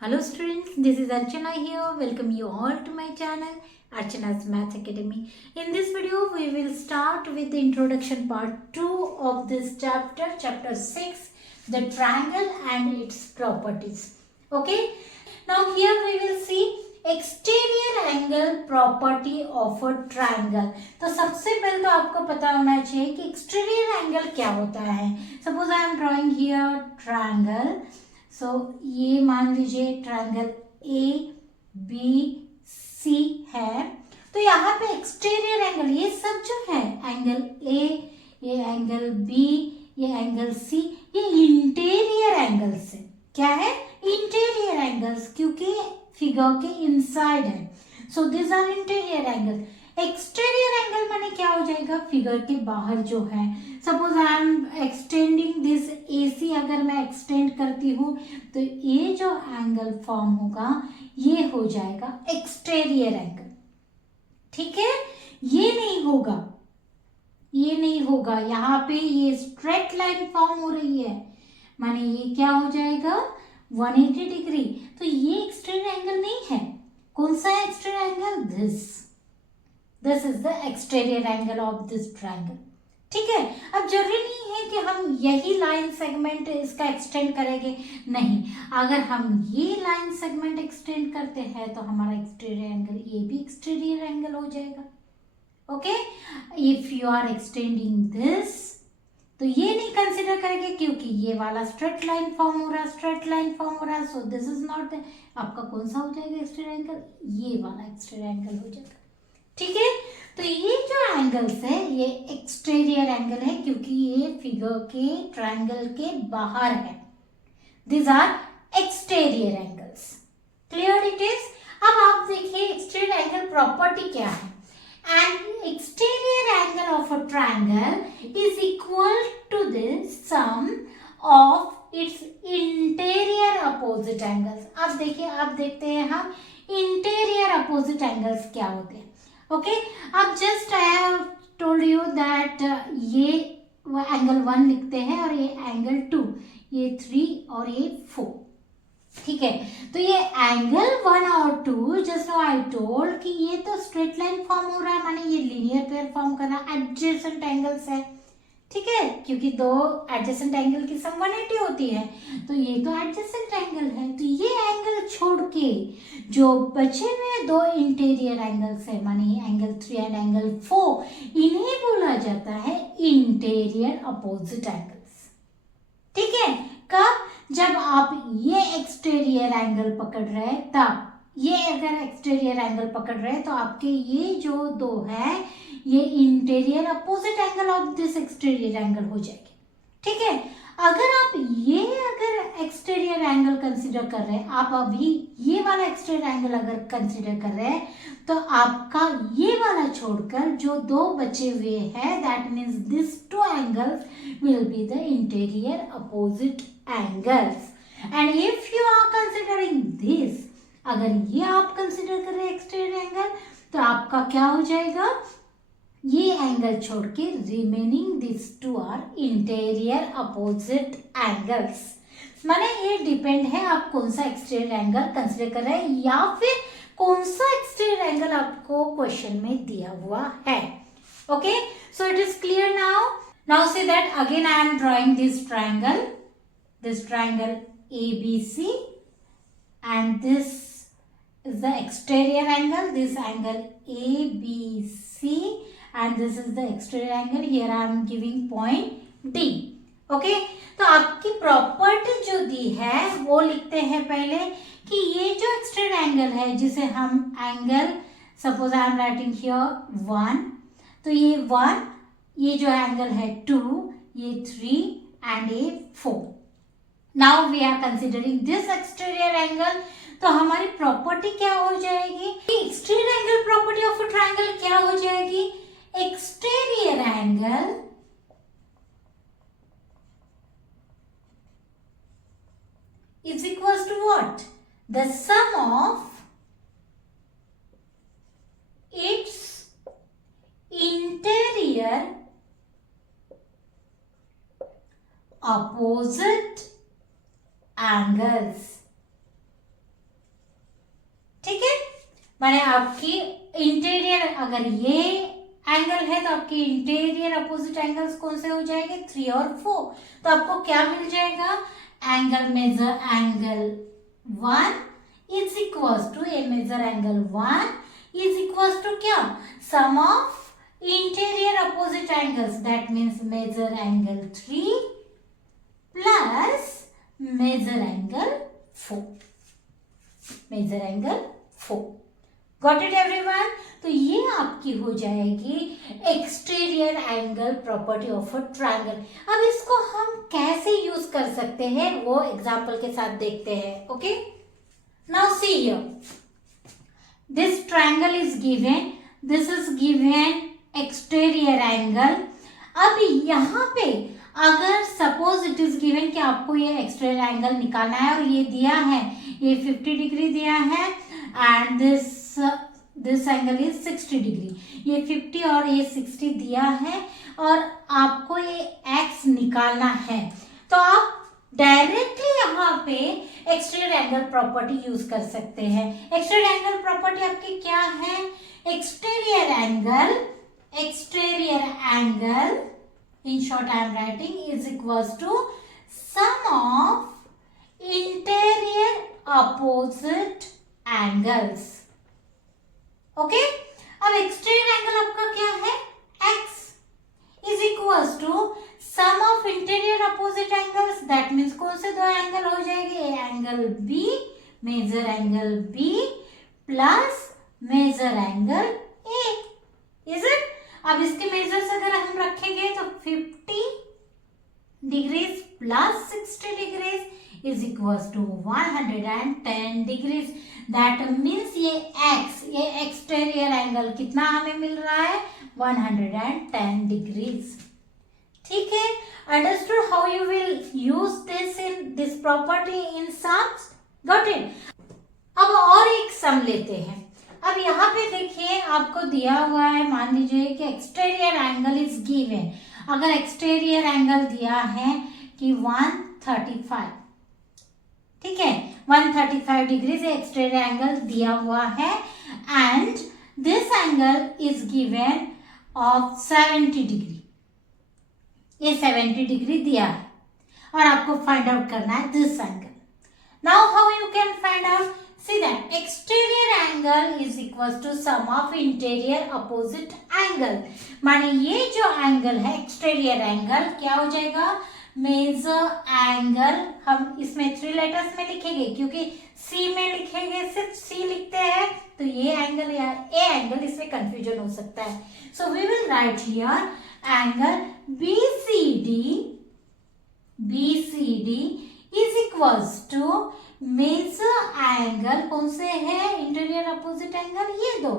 Hello students, this is Archana here. Welcome you all to my channel Archana's Math Academy. In this video we will start with the introduction part 2 of this chapter 6, the triangle and its properties. Okay, now here we will see exterior angle property of a triangle. तो सबसे पहले तो आपको पता होना चाहिए कि exterior angle क्या होता है. Suppose I am drawing here triangle. सो ये मान लीजिए ट्रायंगल ए बी सी है. तो यहाँ पे एक्सटीरियर एंगल ये सब जो है एंगल ए, ये एंगल बी, ये एंगल सी, ये इंटीरियर एंगल्स है. क्या है? इंटीरियर एंगल्स, क्योंकि फिगर के इनसाइड है. So this are interior angle. Exterior angle माने क्या हो जाएगा? फिगर के बाहर जो है. Suppose I am extending this AC, अगर मैं एक्सटेंड करती हूँ तो ये जो एंगल फॉर्म होगा ये हो जाएगा एक्सटीरियर एंगल. ठीक है, ये नहीं होगा, ये नहीं होगा. यहाँ पे ये स्ट्रेट लाइन फॉर्म हो रही है, माने ये क्या हो जाएगा 180 डिग्री. तो ये एक्सटीरियर एंगल नहीं है. कौन सा है exterior angle? This is the exterior angle of this triangle. ठीक है, अब जरूरी नहीं है कि हम यही लाइन सेगमेंट इसका एक्सटेंड करेंगे. नहीं, अगर हम ये लाइन सेगमेंट एक्सटेंड करते हैं तो हमारा एक्सटीरियर एंगल ये भी एक्सटीरियर एंगल हो जाएगा. Okay, if you are extending this तो ये नहीं कंसिडर करेंगे क्योंकि ये वाला स्ट्रेट लाइन फॉर्म हो रहा है, स्ट्रेट लाइन फॉर्म हो रहा है. So this is not the, आपका कौन सा हो जाएगा एक्सटीरियर एंगल? ये वाला एक्सटीरियर एंगल हो जाएगा. ठीक है, तो ये जो एंगल्स है ये एक्सटीरियर एंगल है क्योंकि ये फिगर के ट्रायंगल के बाहर है. This are exterior angles. Clear it is. अब आप देखिए एक्सटीरियर एंगल प्रॉपर्टी क्या है. And exterior angle of a triangle is equal to the sum of its interior opposite angles. अब देखिए, अब देखते हैं हम इंटीरियर अपोजिट एंगल्स क्या होते हैं. ओके, अब just I have told you that ये एंगल 1 लिखते हैं और ये एंगल 2, ये 3 और ये 4. ठीक है, तो ये एंगल 1 और 2 जस्ट नाउ आई टोल्ड कि ये तो स्ट्रेट लाइन फॉर्म हो रहा है, माने ये लीनियर पेयर फॉर्म कर रहा है, एडजेसेंट एंगल्स है. ठीक है, क्योंकि दो एडजेसेंट एंगल की सम 180 होती है, तो ये तो एडजेसेंट एंगल है. तो ये एंगल छोड़ के जो बचे हुए दो इंटीरियर एंगल्स है, माने एंगल 3 एंड एंगल 4, इन्हें बोला जाता है इंटीरियर अपोजिट एंगल्स. ठीक है, कब? जब आप ये एक्सटीरियर एंगल पकड़ रहे हैं तब. ये अगर एक्सटीरियर एंगल पकड़ रहे हैं तो आपके ये जो दो है ये interior opposite angle of this exterior angle हो जाएगी. ठीक है, अगर एक्सटीरियर एंगल कंसीडर कर रहे हैं आप, अभी ये वाला एक्सटीरियर एंगल अगर कंसीडर कर रहे हैं तो आपका ये वाला छोड़कर जो दो बचे हुए हैं, that means this two angles will be the interior opposite angles. And if you are considering this, अगर ये आप कंसिडर कर रहे हैं एक्सटीरियर एंगल, तो आपका क्या हो जाएगा? ये एंगल छोड़ के remaining this two are interior opposite angles. माने ये डिपेंड है आप कौन सा एक्सटीरियर एंगल कंसिडर कर रहे हैं या फिर कौन सा एक्सटीरियर एंगल आपको क्वेश्चन में दिया हुआ है. Okay, so it is clear now. Now see that again I am drawing this triangle ABC, and this is the exterior angle, this angle ABC, and this is the exterior angle. Here I am giving point D. Okay, तो आपकी property जो दी है वो लिखते हैं पहले कि ये जो एक्सटीरियर एंगल है जिसे हम angle, suppose I am writing here 1, तो ये 1, ये जो एंगल है 2, ये 3 एंड ये 4. Now we are considering this exterior angle. तो हमारी प्रॉपर्टी क्या हो जाएगी? Exterior angle property of a triangle क्या हो जाएगी? Exterior angle is equals to what? The sum of its interior opposite angles. माने आपकी इंटीरियर, अगर ये एंगल है तो आपकी इंटीरियर अपोजिट एंगल्स कौन से हो जाएंगे, 3 और 4। तो आपको क्या मिल जाएगा, angle measure angle 1 is equals to, a measure angle 1 is equals to क्या, sum of interior opposite angles, that means measure angle 3 plus measure angle 4, measure angle 4। Got it everyone. तो ये आपकी हो जाएगी exterior angle property of a triangle. अब इसको हम कैसे यूज कर सकते हैं वो एग्जांपल के साथ देखते हैं। Okay, now see here, this triangle is given, this is given exterior angle. अब यहाँ पे अगर सपोज इट इज गिवन कि आपको ये एक्सटीरियर एंगल निकालना है और ये दिया है, ये 50 डिग्री दिया है and this angle is 60 degree, ये 50 और ये 60 दिया है और आपको ये x निकालना है, तो आप डायरेक्टली यहाँ पे एक्सटीरियर एंगल प्रॉपर्टी यूज कर सकते हैं। एक्सटीरियर एंगल प्रॉपर्टी आपकी क्या है, exterior angle in short I am writing is equals to sum of interior opposite angles। Okay, अब एक्सटीरियर एंगल आपका क्या है, x is equals to sum of interior opposite angles, that means कौन से दो एंगल हो जाएंगे, angle B, measure angle B plus measure angle A, is it. अब इसके मेजर्स अगर हम रखेंगे तो 50 degrees plus 60 degrees is equals to 110 degrees. That means ये x, ये एक्सटीरियर एंगल कितना हमें मिल रहा है, 110 डिग्रीज। ठीक है, understood how you will use this in this property in sums, got it. अब और एक सम लेते हैं। अब यहाँ पे देखिए आपको दिया हुआ है, मान लीजिए कि एक्सटीरियर एंगल इज गिवन। अगर एक्सटीरियर एंगल दिया है कि 135, ठीक है, 135 डिग्री से एक्सटीरियर एंगल दिया हुआ है and this angle is given of 70 degree, ये 70 डिग्री दिया है और आपको फाइंड आउट करना है this angle. Now how you can find out, see that exterior angle is equals to sum of interior opposite angle। माने ये जो एंगल है एक्सटीरियर एंगल क्या हो जाएगा, मेजर एंगल, हम इसमें 3 लेटर्स में लिखेंगे क्योंकि C में लिखेंगे सिर्फ C लिखते हैं तो ये एंगल या ए एंगल, इसमें कंफ्यूजन हो सकता है। So we will write here angle BCD is equals to measure angle, कौन से है, इंटीरियर अपोजिट एंगल ये दो,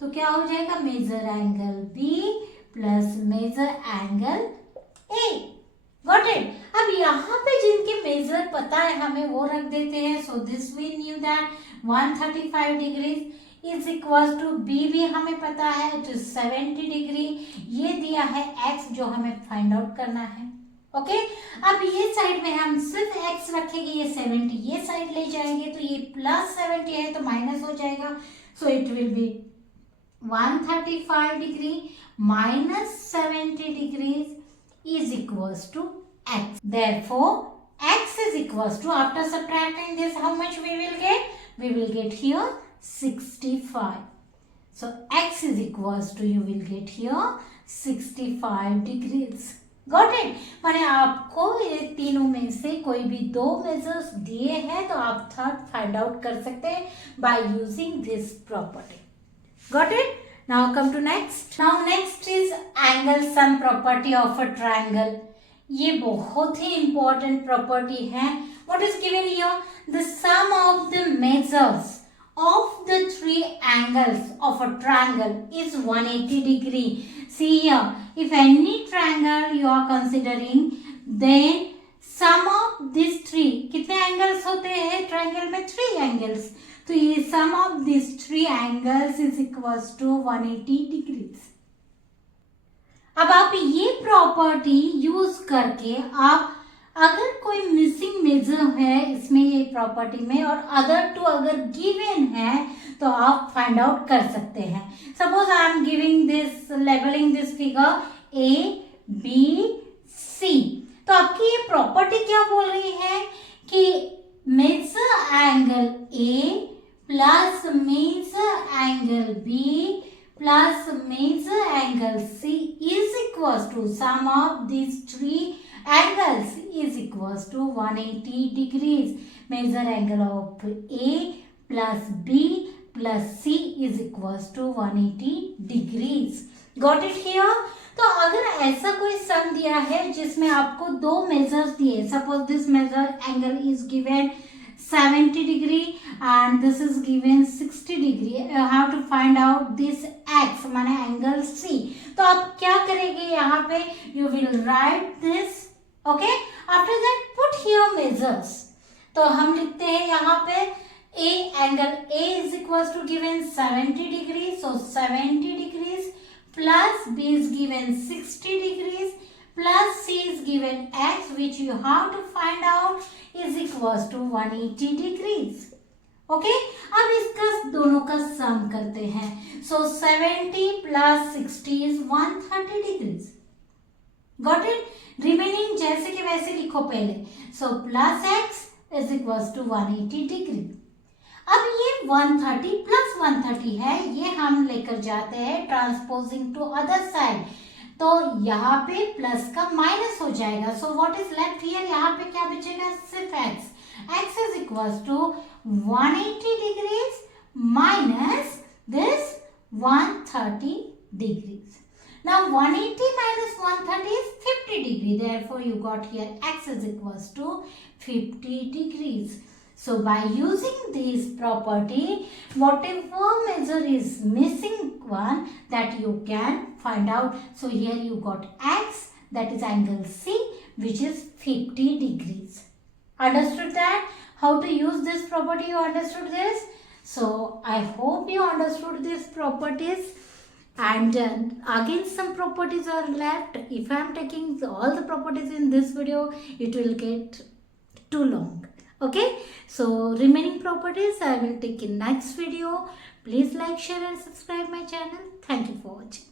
तो क्या हो जाएगा, measure angle B plus measure angle A। Got it. अब यहाँ पे जिनके मेजर पता है हमें वो रख देते हैं। So this we knew that 135 degree is equal to B भी हमें पता है, इट इज 70 डिग्री। ये दिया है x जो हमें फाइंड आउट करना है। ओके, अब ये साइड में हम सिर्फ x रखेंगे, ये 70 ये साइड ले जाएंगे तो ये प्लस 70 है तो माइनस हो जाएगा। So it will be 135 degree minus 70 degrees is equals to x। Therefore x is equals to, after subtracting this how much we will get, we will get here 65। So x is equals to, you will get here 65 degrees। Got it. माने आपको ये तीनों में से कोई भी दो measures दिए हैं तो आप थर्ड फाइंड आउट कर सकते हैं by using this property. Got it. Now come to next. Now next is angle sum property of a triangle. ये बहुत ही इंपॉर्टेंट प्रॉपर्टी है। What is given here, the sum of the measures of the 3 angles of a triangle is 180 degree। See here, if any triangle you are considering, then sum of these 3, कितने angles होते हैं triangle में, 3 angles, तो ये sum of these 3 angles is equals to 180 degrees। अब आप ये property use करके आप अगर कोई मिसिंग मेजर है इसमें ये प्रॉपर्टी में और अदर टू अगर गिवन है तो आप फाइंड आउट कर सकते हैं. Suppose I am giving this, labelling this figure ABC. तो आपकी ये प्रॉपर्टी क्या बोल रही है कि measure angle A plus measure angle B plus major angle C is equals to sum of these three angles is equals to 180 degrees. Major angle of A plus B plus C is equals to 180 degrees. Got it here? तो अगर ऐसा कोई सम दिया है जिसमें आपको दो measures दिए, suppose this measure angle is given 70 degree and this is given 60 degree. You have to find out this x माने एंगल C. तो आप क्या करेंगे यहाँ पे? You will write this, okay? After that put here measures. तो हम लिखते हैं यहाँ पे A angle A is equals to given 70 degrees, so 70 degrees plus B is given 60 degrees plus C is given x, which you have to find out is equals to 180 degrees. Okay? अब इसका दोनों का सम करते हैं. So 70 plus 60 is 130 degrees. Got it? Remaining जैसे के वैसे लिखो पहले. So plus x is equals to 180 degree. अब ये 130 plus 130 है, ये हम लेकर जाते हैं ट्रांसपोजिंग टू अदर साइड. तो यहाँ पे प्लस का माइनस हो जाएगा. So what is left here? यहाँ पे क्या बचेगा? सिर्फ x. x is equals to 180 degrees minus this 130 degrees. Now 180 minus 130 is 50 degree. Therefore you got here x is equals to 50 degrees. So by using this property, whatever measure is missing one, that you can find out. So here you got x, that is angle C, which is 50 degrees. Understood that? How to use this property? You understood this? So I hope you understood these properties. And again some properties are left. If I am taking all the properties in this video, it will get too long. Okay, so remaining properties I will take in next video. Please like, share and subscribe my channel. Thank you for watching.